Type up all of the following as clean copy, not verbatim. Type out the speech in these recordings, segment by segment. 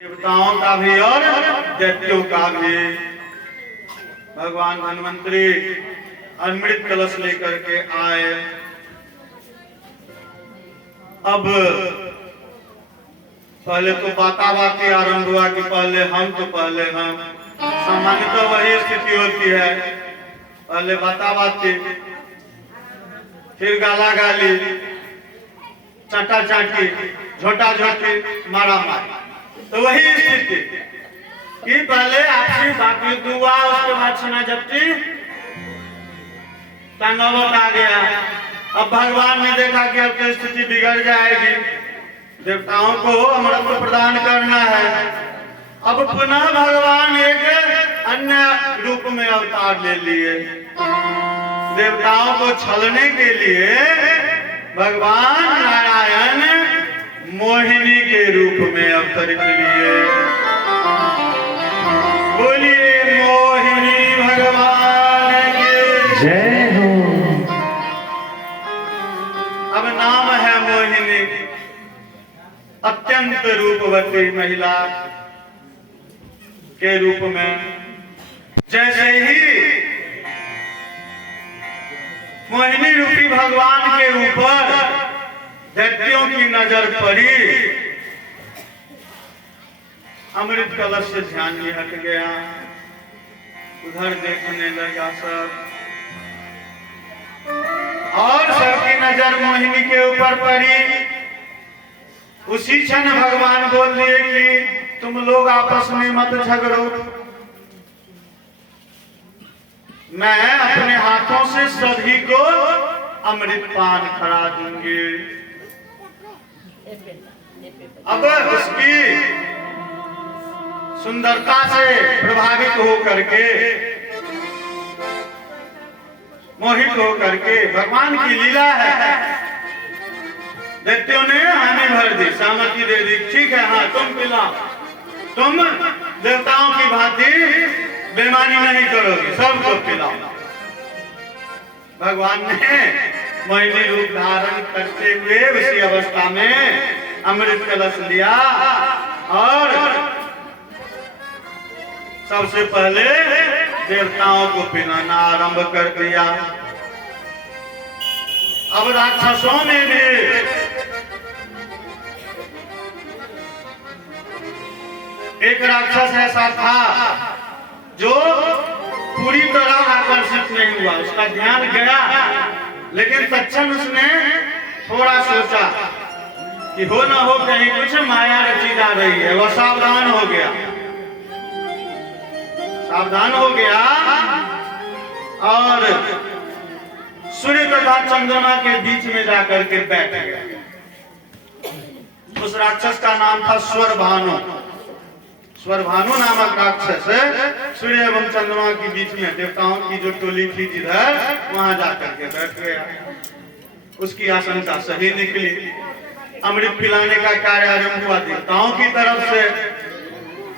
देवताओं का भी और दैत्यों का भी। भगवान धन्वंतरी अमृत कलश लेकर के आए। अब पहले तो बाताबाती आरंभ हुआ कि पहले हम सामान्यतः वही स्थिति होती है। पहले बाताबाती, फिर गाला गाली, चाटा चाटी, झोटा झोटी, मारा मारी। तो वही स्थिति कि पहले आपसी बाकी दुआ, उसके बाद छना जपटी का नौबत आ गया। अब भगवान ने देखा कि अब तो स्थिति बिगड़ जाएगी, देवताओं को अमृत प्रदान करना है। अब पुनः भगवान एक अन्य रूप में अवतार ले लिए। देवताओं को छलने के लिए भगवान नारायण मोहिनी के रूप में अवतरित लिए। बोलिए मोहिनी भगवान की जय हो। अब नाम है मोहिनी, अत्यंत रूपवती महिला के रूप में। जैसे ही मोहिनी रूपी भगवान के ऊपर दैत्यों की नजर पड़ी, अमृत कलश से ध्यान ही हट गया। उधर देखने लगा सब, और सबकी नजर मोहिनी के ऊपर पड़ी। उसी क्षण भगवान बोल दिए कि तुम लोग आपस में मत झगड़ो, मैं अपने हाथों से सभी को अमृत पान करा दूंगी। अब उसकी सुंदरता से प्रभावित होकर के, मोहित होकर के, भगवान की लीला है, दैत्यों ने हानि भर दी, सहमति दे दी। ठीक है, हाँ तुम पिलाओ, तुम देवताओं की भांति बेईमानी नहीं करोगे, सबको पिलाओ। भगवान ने मोहिनी रूप धारण करते हुए उसी अवस्था में अमृत कलश लिया और सबसे पहले देवताओं को पिलाना आरंभ कर दिया। अब राक्षसों ने भी एक राक्षस ऐसा था जो पूरी तरह आकर्षित नहीं हुआ, उसका ध्यान गया, लेकिन तत्क्षण उसने थोड़ा सोचा कि हो ना हो कहीं कुछ माया रची जा रही है। वह सावधान हो गया, और सूर्य तथा चंद्रमा के बीच में जाकर के बैठ गया। उस राक्षस का नाम था स्वरभानु। स्वरभानु नामक राक्षस सूर्य एवं चंद्रमा के बीच में देवताओं की जो टोली थी जिधर, वहां जाकर के बैठ गया। उसकी आशंका सही निकली। अमृत पिलाने का कार्य आरंभ हुआ देवताओं की तरफ से।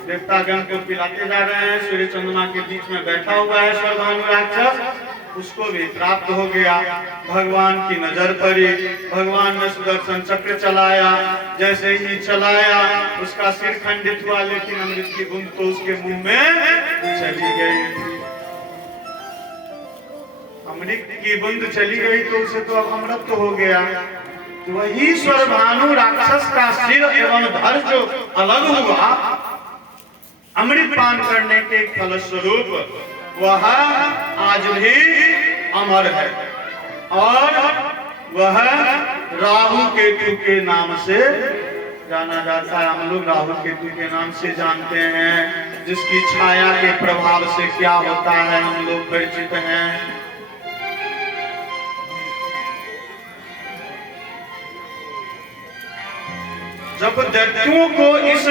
देवतागण को पिलाते जा रहे हैं, सूर्य चंद्रमा के बीच में बैठा हुआ है स्वरभानु राक्षस। उसको भी प्राप्त हो गया। भगवान की नजर पड़ी, भगवान ने सुदर्शन चक्र चलाया। जैसे ही चलाया उसका सिर खंडित हुआ, लेकिन अमृत की बूंद तो उसके मुंह में चली गई। अमृत की बूंद चली गई तो उसे तो अब अमृत तो हो गया। तो वही स्वरभानु राक्षस का सिर एवं धड़ जो अलग हुआ अमृत पान करने के फलस्वरूप, वह आज भी अमर है और वह राहु केतु के नाम से जाना जाता है। हम लोग राहु केतु के नाम से जानते हैं, जिसकी छाया के प्रभाव से क्या होता है हम लोग परिचित हैं। जब दैत्यों को इस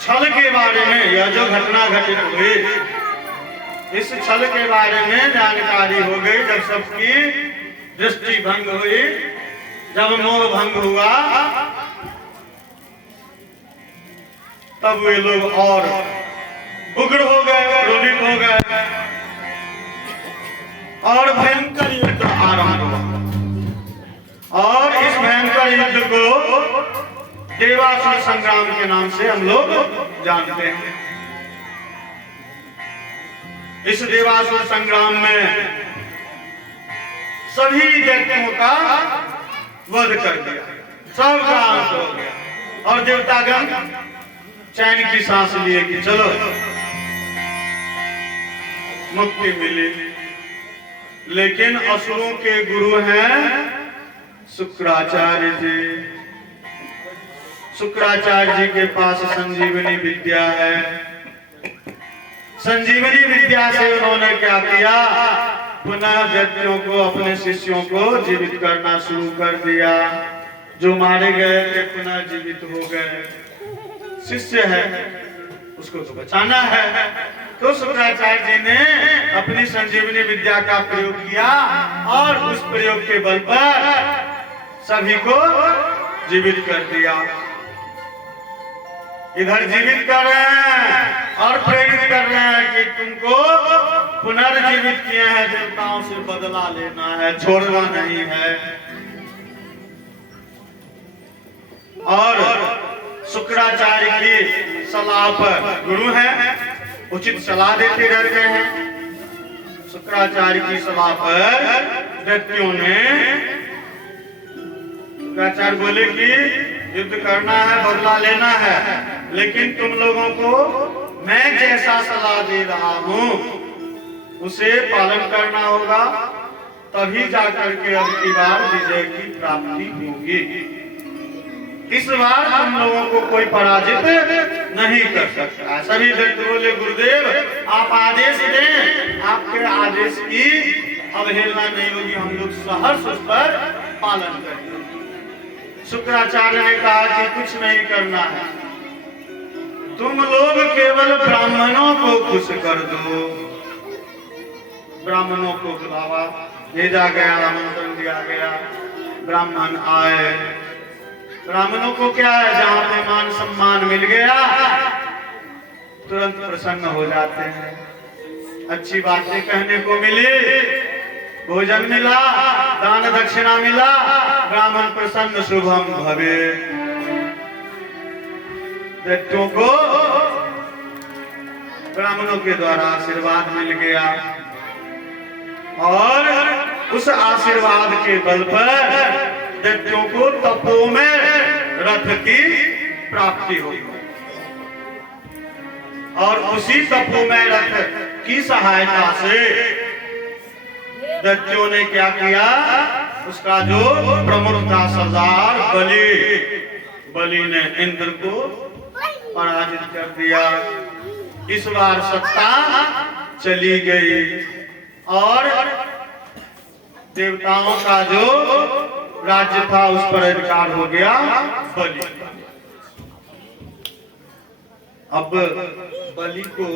छल के बारे में, यह जो घटना घटित हुई, इस छल के बारे में जानकारी हो गई, जब सबकी दृष्टि भंग हुई, जब मोह भंग हुआ, तब वे लोग और उग्र हो गए, क्रोधित हो गए और भयंकर युद्ध आरंभ हुआ। और इस भयंकर युद्ध को देवासुर संग्राम के नाम से हम लोग जानते हैं। इस देवासुर संग्राम में सभी दैत्यों का वध कर दिया, सबका अंत हो गया और देवतागण चैन की सांस लिए कि चलो मुक्ति मिली। लेकिन असुरों के गुरु हैं शुक्राचार्य जी। शुक्राचार्य जी के पास संजीवनी विद्या है। संजीवनी विद्या से उन्होंने क्या किया, पुनः दैत्यों को, अपने शिष्यों को जीवित करना शुरू कर दिया। जो मारे गए थे पुनः जीवित हो गए। शिष्य है, उसको तो बचाना है। तो शुक्राचार्य जी ने अपनी संजीवनी विद्या का प्रयोग किया और उस प्रयोग के बल पर सभी को जीवित कर दिया। इधर जीवित कर रहे हैं और प्रेरित कर रहे हैं कि तुमको पुनर्जीवित किए हैं, देवताओं से बदला लेना है, छोड़ना नहीं है। और शुक्राचार्य की सलाह पर गुरु हैं, उचित सलाह देते रहते हैं। शुक्राचार्य की सलाह पर दैत्यों ने, शुक्राचार्य बोले कि युद्ध करना है, बदला लेना है, लेकिन तुम लोगों को मैं जैसा सलाह दे रहा हूं उसे पालन करना होगा, तभी जाकर के अब की बार विजय की प्राप्ति होगी। इस बार हम लोगों को कोई पराजित नहीं कर सकता। सभी दैत्य बोले गुरुदेव आप आदेश दें, आपके आदेश की अवहेलना नहीं होगी, हम लोग सहर्ष उस पर पालन करेंगे। शुक्राचार्य ने कहा कि कुछ नहीं करना है, तुम लोग केवल ब्राह्मणों को खुश कर दो। ब्राह्मणों को बुलावा भेजा गया, आमंत्रण दिया गया, ब्राह्मण आए। ब्राह्मणों को क्या है, जहां पे मान सम्मान मिल गया तुरंत प्रसन्न हो जाते हैं। अच्छी बातें कहने को मिली, भोजन मिला, दान दक्षिणा मिला, ब्राह्मण प्रसन्न शुभम भवे। दैत्यों को ब्राह्मणों के द्वारा आशीर्वाद मिल गया और उस आशीर्वाद के बल पर दैत्यों को तपों में रथ की प्राप्ति हुई और उसी तपों में रथ की सहायता से दैत्यों ने क्या किया, उसका जो प्रमुख था सरदार बलि ने इंद्र को पराजित कर दिया। इस बार सत्ता चली गई और देवताओं का जो राज्य था उस पर अधिकार हो गया बलि। अब बलि को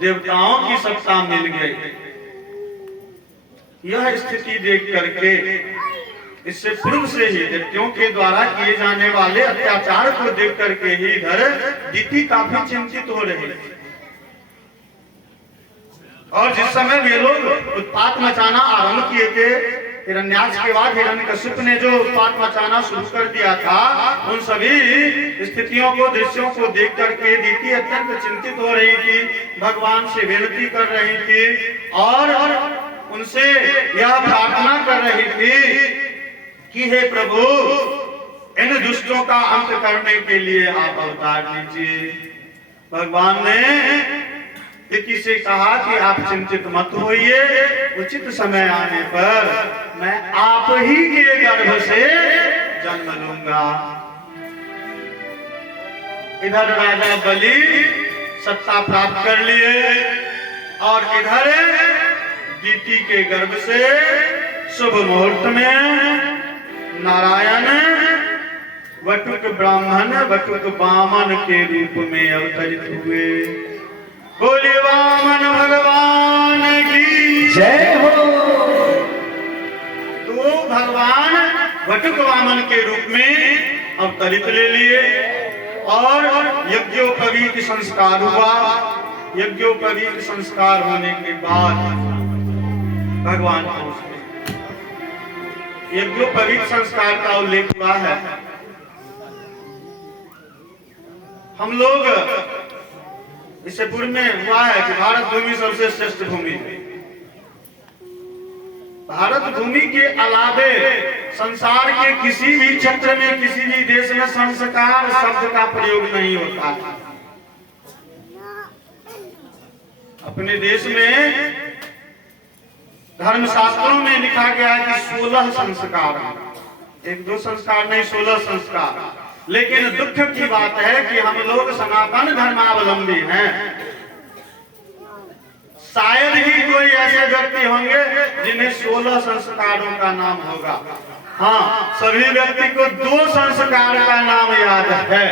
देवताओं की सत्ता मिल गई। यह स्थिति देख करके, इससे पूर्व से ही दैत्यों के द्वारा किए जाने वाले अत्याचार को देख करके ही इधर दिति काफी चिंतित हो रही थी। और जिस समय वे लोग उत्पात मचाना आरंभ किए थे, हिरण्याक्ष के बाद हिरण्यकशिप ने जो उत्पात मचाना शुरू कर दिया था, उन सभी स्थितियों को, दृश्यों को देख करके दिति अत्यंत चिंतित हो रही थी, भगवान से विनती कर रही थी और उनसे यह प्रार्थना कर रही थी कि हे प्रभु, इन दुष्टों का अंत करने के लिए आप अवतार लीजिए। भगवान ने दिति से कहा कि आप चिंतित मत होइए, उचित समय आने पर मैं आप ही के गर्भ से जन्म लूंगा। इधर राजा बलि सत्ता प्राप्त कर लिए और इधर दिति के गर्भ से शुभ मुहूर्त में नारायण वटुक ब्राह्मण, वटुक वामन के रूप में अवतरित हुए। बोले वामन भगवान की जय हो। तो भगवान वटुक वामन के रूप में अवतरित ले लिए और यज्ञोपवीत संस्कार हुआ। यज्ञोपवीत संस्कार होने के बाद भगवान पहुंच गए। यज्ञोपवीत संस्कार का उल्लेख हुआ है हम लोग इससे पूर्व में हुआ है कि भारत भूमि सबसे श्रेष्ठ भूमि है। भारत भूमि के अलावे संसार के किसी भी क्षेत्र में, किसी भी देश में संस्कार शब्द का प्रयोग नहीं होता है। अपने देश में धर्मशास्त्रों में लिखा गया है कि 16 संस्कार, 1-2 संस्कार नहीं, 16 संस्कार। लेकिन दुख की बात है कि हम लोग सनातन धर्मावलंबी हैं। शायद ही कोई ऐसे व्यक्ति होंगे जिन्हें 16 संस्कारों का नाम होगा। हाँ, सभी व्यक्ति को 2 संस्कार का नाम याद है।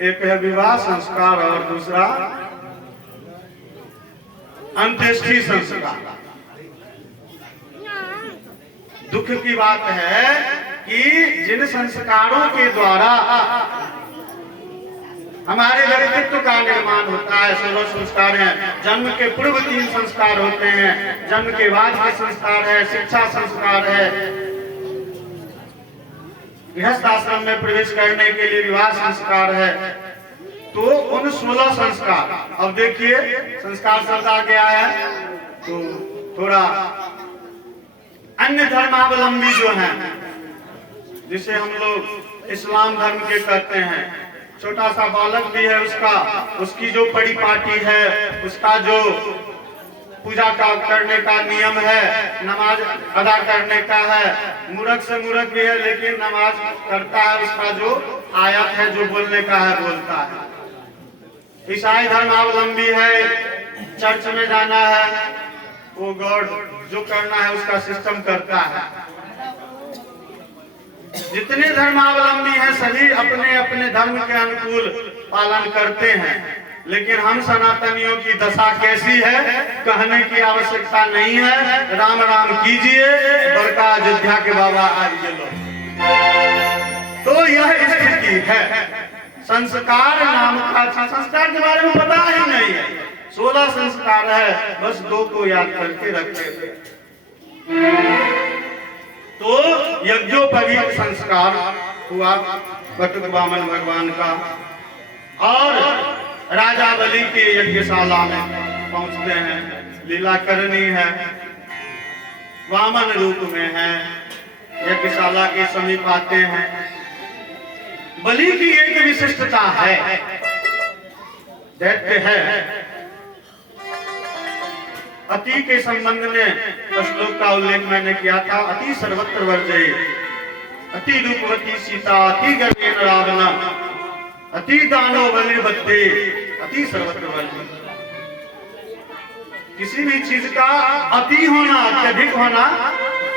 एक है विवाह संस्कार और दूसरा अंत्येष्टि संस्कार। दुख की बात है कि जिन संस्कारों के द्वारा हमारे व्यक्तित्व का निर्माण होता है, 16 संस्कार हैं। जन्म के पूर्व 3 संस्कार होते हैं, जन्म के बाद के संस्कार है, शिक्षा संस्कार है, गृहस्थ आश्रम में प्रवेश करने के लिए विवाह संस्कार है। तो उन 16 संस्कार, अब देखिए संस्कार शब्द आ गया है तो थोड़ा अन्य धर्मावलंबी जो हैं, जिसे हम लोग इस्लाम धर्म के कहते हैं, छोटा सा बालक भी है, उसकी जो परिपाटी है, उसका जो पूजा का करने का नियम है, नमाज अदा करने का है, मूर्ख से मूर्ख भी है लेकिन नमाज करता है, उसका जो आयत है जो बोलने का है बोलता है। ईसाई धर्मावलंबी है, चर्च में जाना है, वो गॉड जो करना है उसका सिस्टम करता है। जितने धर्मावलंबी हैं सभी अपने अपने धर्म के अनुकूल पालन करते हैं। लेकिन हम सनातनियों की दशा कैसी है कहने की आवश्यकता नहीं है। राम राम कीजिए, बड़का अयोध्या के बाबा आज लो। तो यह स्थिति है। संस्कार नाम का संस्कार के बारे में पता ही नहीं है। 16 संस्कार है, बस 2 को याद करके रखते थे। तो यज्ञोपवीत संस्कार हुआ बटुक वामन भगवान का, और राजा बलि के यज्ञशाला में पहुंचते हैं, लीला करनी है, वामन रूप में है, यज्ञशाला के समीप आते हैं। बलि की एक विशिष्टता है, दैत्य है। अति के संबंध में श्लोक का उल्लेख मैंने किया था, अति सर्वत्र वर्जय, अति रूपवती सीता, अति गर्वेण रावण, अति दानो बलिर्बद्धे, अति सर्वत्र वर्जय। किसी भी चीज का अति होना, अत्यधिक होना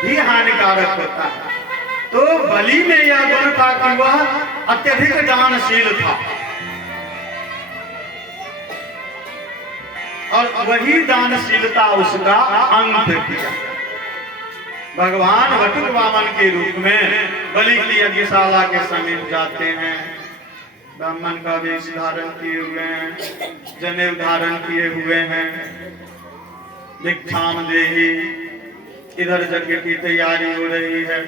भी हानिकारक होता है। तो बलि में यह गुण था कि वह अत्यधिक दानशील था, और वही दानशीलता उसका अंत किया। भगवान बटुक वामन के रूप में बलि की यज्ञशाला के समीप जाते हैं। ब्राह्मण का वेश धारण किए हुए हैं, जनेऊ धारण किए हुए हैं, भिक्षाम देहि, इधर यज्ञ की तैयारी हो रही है।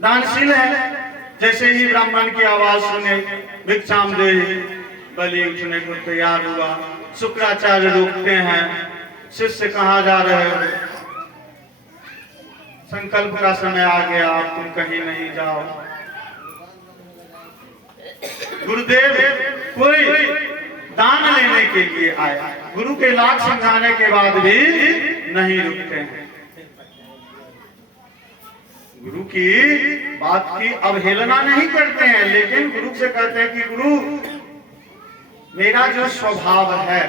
दानशील है। जैसे ही ब्राह्मण की आवाज सुने भिक्षाम देहि, बलि उठने को तैयार हुआ। शुक्राचार्य रोकते हैं, शिष्य कहाँ जा रहे हो? संकल्प का समय आ गया, अब तुम कहीं नहीं जाओ। गुरुदेव कोई दान लेने के लिए आया, गुरु के लाख समझाने के बाद भी नहीं रुकते हैं। गुरु की बात की अवहेलना नहीं करते हैं, लेकिन गुरु से कहते हैं कि गुरु मेरा जो स्वभाव है,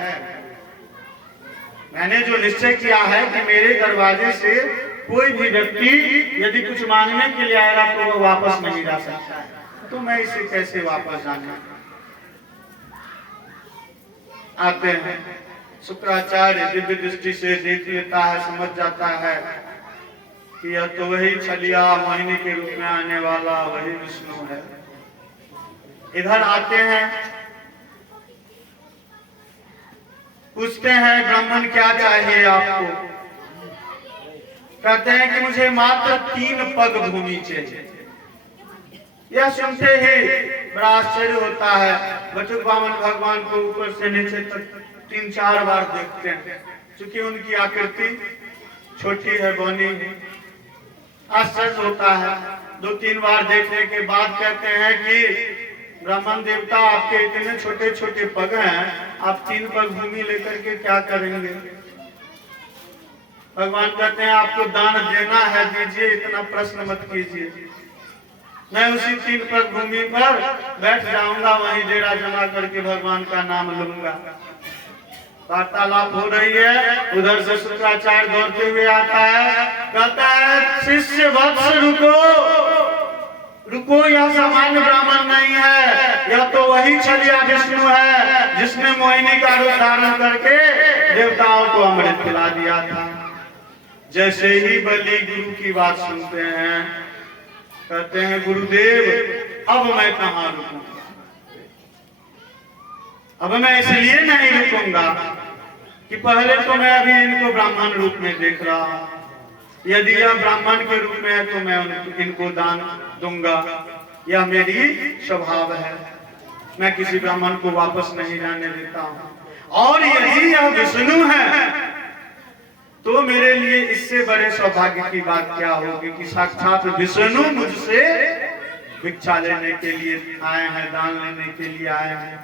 मैंने जो निश्चय किया है कि मेरे दरवाजे से कोई भी व्यक्ति यदि कुछ मांगने के लिए आएगा तो वो वापस नहीं जा सकता है, तो मैं इसे कैसे वापस जाना। आते हैं, शुक्राचार्य दिव्य दृष्टि से देख लेता है, समझ जाता है कि यह तो वही छलिया मोहिनी के रूप में आने वाला वही विष्णु है। इधर आते हैं, पूछते हैं ब्राह्मण क्या चाहिए आपको? कहते हैं कि मुझे मात्र 3 पग भूमि चाहिए। यह सुनते ही बड़ा आश्चर्य होता है। बटुक वामन भगवान को ऊपर से नीचे तक 3-4 बार देखते हैं, क्योंकि उनकी आकृति छोटी है, बौनी है। आश्चर्य होता है। 2-3 बार देखने के बाद कहते हैं कि ब्राह्मण देवता, आपके इतने छोटे छोटे पग हैं, आप 3 पग भूमि लेकर के क्या करेंगे? भगवान कहते हैं आपको दान देना है, दीजिए, इतना प्रश्न मत कीजिए। मैं उसी 3 पग भूमि पर बैठ जाऊंगा, वहीं डेरा जमा करके भगवान का नाम लूंगा। वार्तालाप हो रही है, उधर से शुक्राचार्य दौड़ते हुए आता है, कहता है शिष्य वत्स रुको रुको, यह सामान्य ब्राह्मण नहीं है, यह तो वही छलिया विष्णु है जिसने मोहिनी का रूप धारण करके देवताओं को अमृत पिला दिया था। जैसे ही बलि गुरु की बात सुनते हैं, कहते हैं गुरुदेव अब मैं कहाँ रुकूंगा, अब मैं इसलिए नहीं रुकूंगा कि पहले तो मैं अभी इनको ब्राह्मण रूप में देख रहा हूं, यदि यह ब्राह्मण के रूप में है तो मैं इनको दान दूंगा, यह मेरी स्वभाव है, मैं किसी ब्राह्मण को वापस नहीं जाने देता हूं। और यदि यह विष्णु है तो मेरे लिए इससे बड़े सौभाग्य की बात क्या होगी कि साक्षात विष्णु मुझसे भिक्षा लेने के लिए आए हैं, दान लेने के लिए आए हैं।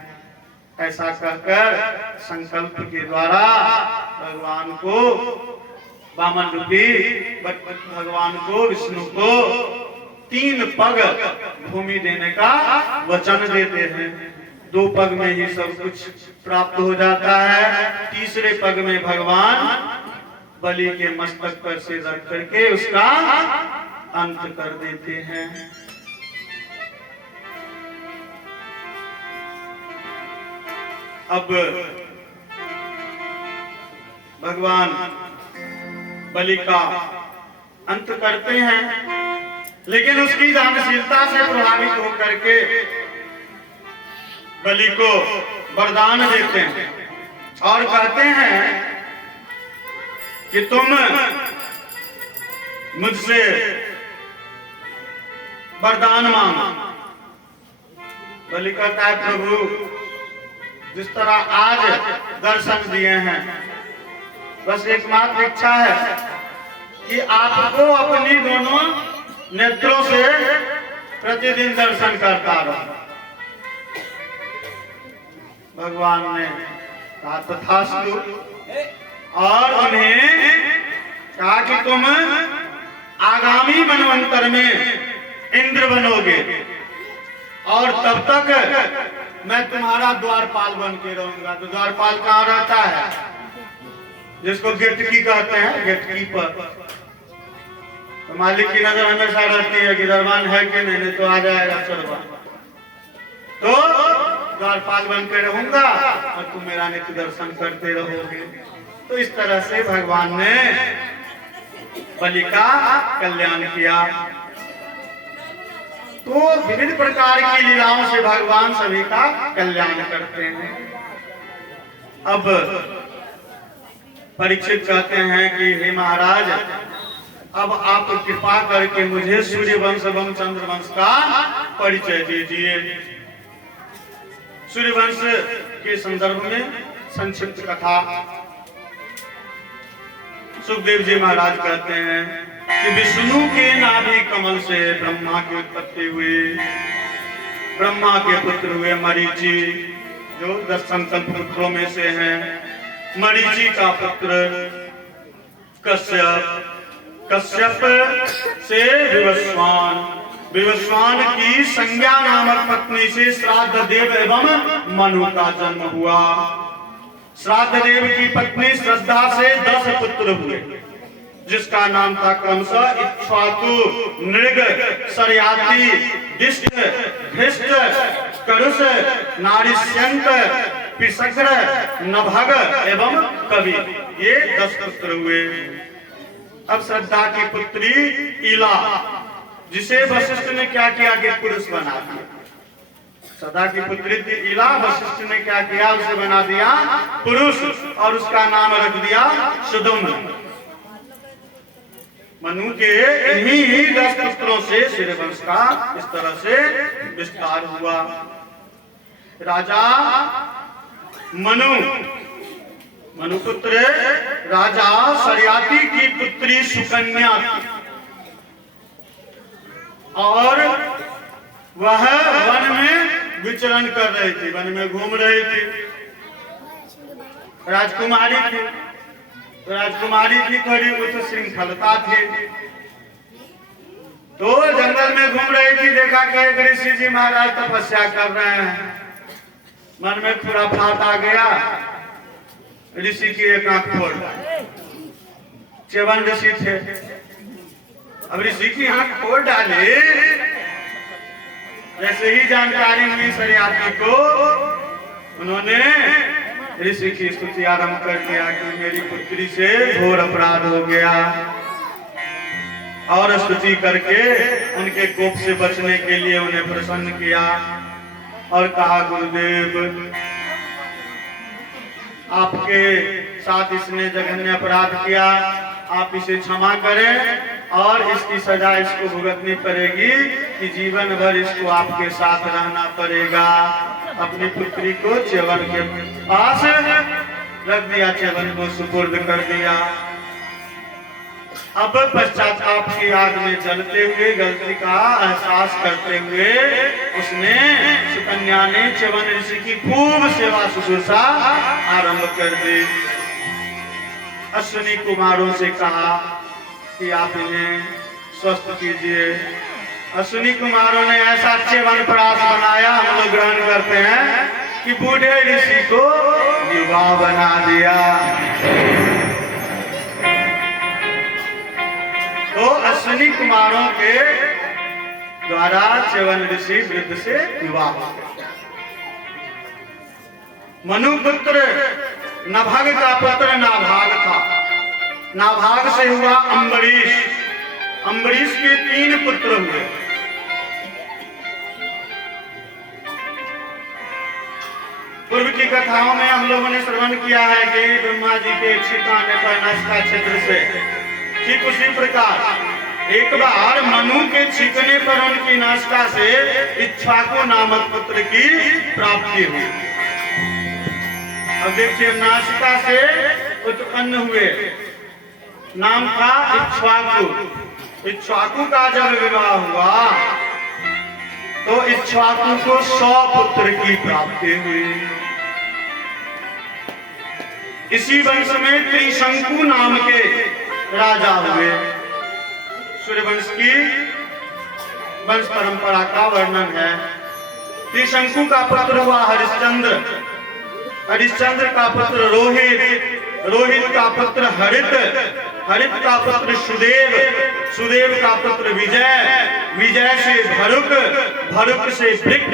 ऐसा कहकर संकल्प के द्वारा भगवान को, वामन रूपी भगवान को, विष्णु को 3 पग भूमि देने का वचन देते हैं। 2 पग में ही सब कुछ प्राप्त हो जाता है। तीसरे पग में भगवान बलि के मस्तक पर से रख करके उसका अंत कर देते हैं। अब भगवान बलि का अंत करते हैं, लेकिन उसकी दानशीलता से प्रभावित होकर के बलि को वरदान देते हैं और कहते हैं कि तुम मुझसे वरदान मांगो। बलि कहता है प्रभु, जिस तरह आज दर्शन दिए हैं, बस एकमात्र इच्छा है कि आपको अपनी दोनों नेत्रों से प्रतिदिन दर्शन करता रहो। भगवान ने कहा तथास्तु और उन्हें कहा कि तुम आगामी मनवंतर में इंद्र बनोगे और तब तक मैं तुम्हारा द्वारपाल बन के रहूंगा। तो द्वारपाल कहाँ रहता है? जिसको गेटकी कहते हैं, गेटकीपर। तो मालिक की नजर हमेशा रहती है कि दरबान है कि नहीं, तो आ जाएगा चरवा। तो द्वारपाल बन के रहूंगा और तुम मेरा नित्य दर्शन करते रहोगे। तो इस तरह से भगवान ने बलि का कल्याण किया। तो विविध प्रकार की लीलाओं से भगवान सभी का कल्याण करते हैं। अब परीक्षित कहते हैं कि हे महाराज, अब आप कृपा करके मुझे सूर्य वंश एवं चंद्र वंश का परिचय दीजिए। सूर्य वंश के संदर्भ में संक्षिप्त कथा सुखदेव जी महाराज कहते हैं कि विष्णु के नाभि कमल से ब्रह्मा की उत्पत्ति हुई। ब्रह्मा के पुत्र हुए मरीचि, जो 10 संकल्प पुत्रों में से हैं। मरीचि का पुत्र कश्यप, कश्यप से विवस्वान, विवस्वान की संज्ञा नामक पत्नी से श्राद्ध देव एवं मनु का जन्म हुआ। श्राद्ध देव की पत्नी श्रद्धा से 10 पुत्र हुए, जिसका नाम था क्रमशः इक्ष्वाकु, नृग, सरयाति, दिष्ट, धृष्ट, करुष, नारिष्यंत, पिशग्र, नभग एवं कवि। ये 10 पुत्र हुए। अब श्रद्धा की पुत्री इला, जिसे वशिष्ठ ने क्या किया कि पुरुष बना दिया। श्रद्धा की पुत्री थी इला, वशिष्ठ ने क्या किया, उसे बना दिया पुरुष और उसका नाम रख दिया सुदुम्न। मनु के इन्हीं 10 पुत्रों से सूर्यवंश का इस तरह से विस्तार हुआ। राजा मनुपुत्र राजा शर्याती की पुत्री सुकन्या थी और वह वन में विचरण कर रही थी, वन में घूम रही थी। राजकुमारी थी, थोड़ी उच्च श्रृंखलता थी। तो जंगल में घूम रही थी, देखा कि एक ऋषि जी महाराज तपस्या कर रहे हैं। मन में खुराफात आ गया, ऋषि की एक आंख फोड़ डाली। च्यवन ऋषि थे, अब ऋषि की आंख फोड़ डाले। जैसे ही जानकारी हुई शर्याती को, उन्होंने ऋषि की स्तुति आरंभ कर दिया कि मेरी पुत्री से घोर अपराध हो गया, और स्तुति करके उनके कोप से बचने के लिए उन्हें प्रसन्न किया और कहा, गुरुदेव आपके साथ इसने जघन्य अपराध किया, आप इसे क्षमा करें और इसकी सजा इसको भुगतनी पड़ेगी कि जीवन भर इसको आपके साथ रहना पड़ेगा। अपनी पुत्री को च्यवन के पास रख दिया, च्यवन को सुपुर्द कर दिया। अब पश्चाताप की आग में जलते हुए, गलती का एहसास करते हुए उसने, सुकन्या ने च्यवन ऋषि की खूब सेवा शुश्रूषा आरंभ कर दी। अश्विनी कुमारों से कहा कि आप इन्हें स्वस्थ कीजिए। अश्विनी कुमारों ने ऐसा च्यवन प्रास बनाया, हम लोग ग्रहण करते हैं कि बूढ़े ऋषि को युवा बना दिया। तो अश्विनी कुमारों के द्वारा च्यवन ऋषि वृद्ध से विवाह हो गया। मनुपुत्र नभग का पुत्र नाभाग था। नाभाग से हुआ अम्बरीश। अम्बरीश के 3 पुत्र हुए। पूर्व की कथाओं में हम लोगों ने श्रवण किया है कि ब्रह्मा जी के छिपाने पर नासिका क्षेत्र से, ठीक उसी प्रकार एक बार मनु के छींकने पर उनकी नासिका से इक्ष्वाकु नामक पुत्र की प्राप्ति हुई। अब देखिए, नासिका से उत्पन्न हुए, नाम था इक्ष्वाकु। इक्ष्वाकु का जब विवाह हुआ तो इक्ष्वाकु को 100 पुत्र की प्राप्ति हुई। इसी वंश में त्रिशंकु नाम के राजा हुए। सूर्यवंश की वंश परंपरा का वर्णन है। त्रिशंकु का पुत्र हुआ हरिश्चंद्र, हरिश्चंद्र का पुत्र रोहित, रोहित का पुत्र हरित, हरित का पुत्र सुदेव, सुदेव का पुत्र विजय, विजय से भरुक, भरुक से वृक्क,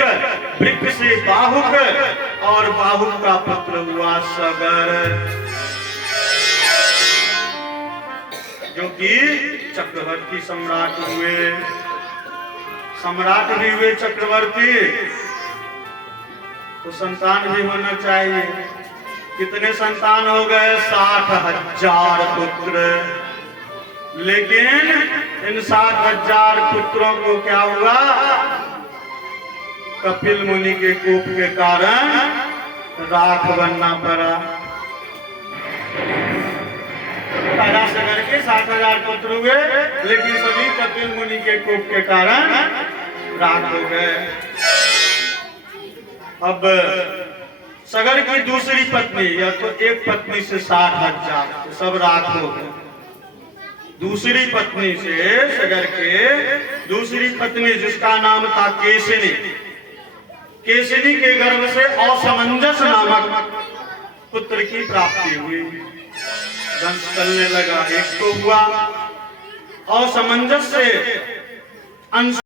वृक्क से बाहुक, और बाहुक का पुत्र हुआ सगर, जो कि चक्रवर्ती सम्राट हुए। सम्राट भी हुए चक्रवर्ती, तो संतान भी होना चाहिए। कितने संतान हो गए? 60,000 पुत्र। लेकिन इन 60,000 पुत्रों को क्या हुआ? कपिल मुनि के कोप के कारण राख बनना पड़ा। सगर के 60,000 पुत्र हुए, लेकिन सभी कपिल मुनि के कोप के कारण राख हो गए। अब सगर की दूसरी पत्नी, या तो एक पत्नी से 60,000 सब राख हो गए। दूसरी पत्नी से, सगर के दूसरी पत्नी जिसका नाम था केशिनी, केशिनी के गर्भ से असमंजस नामक पुत्र की प्राप्ति हुई। वंश चलने लगा। एक तो हुआ असमंजस से अंश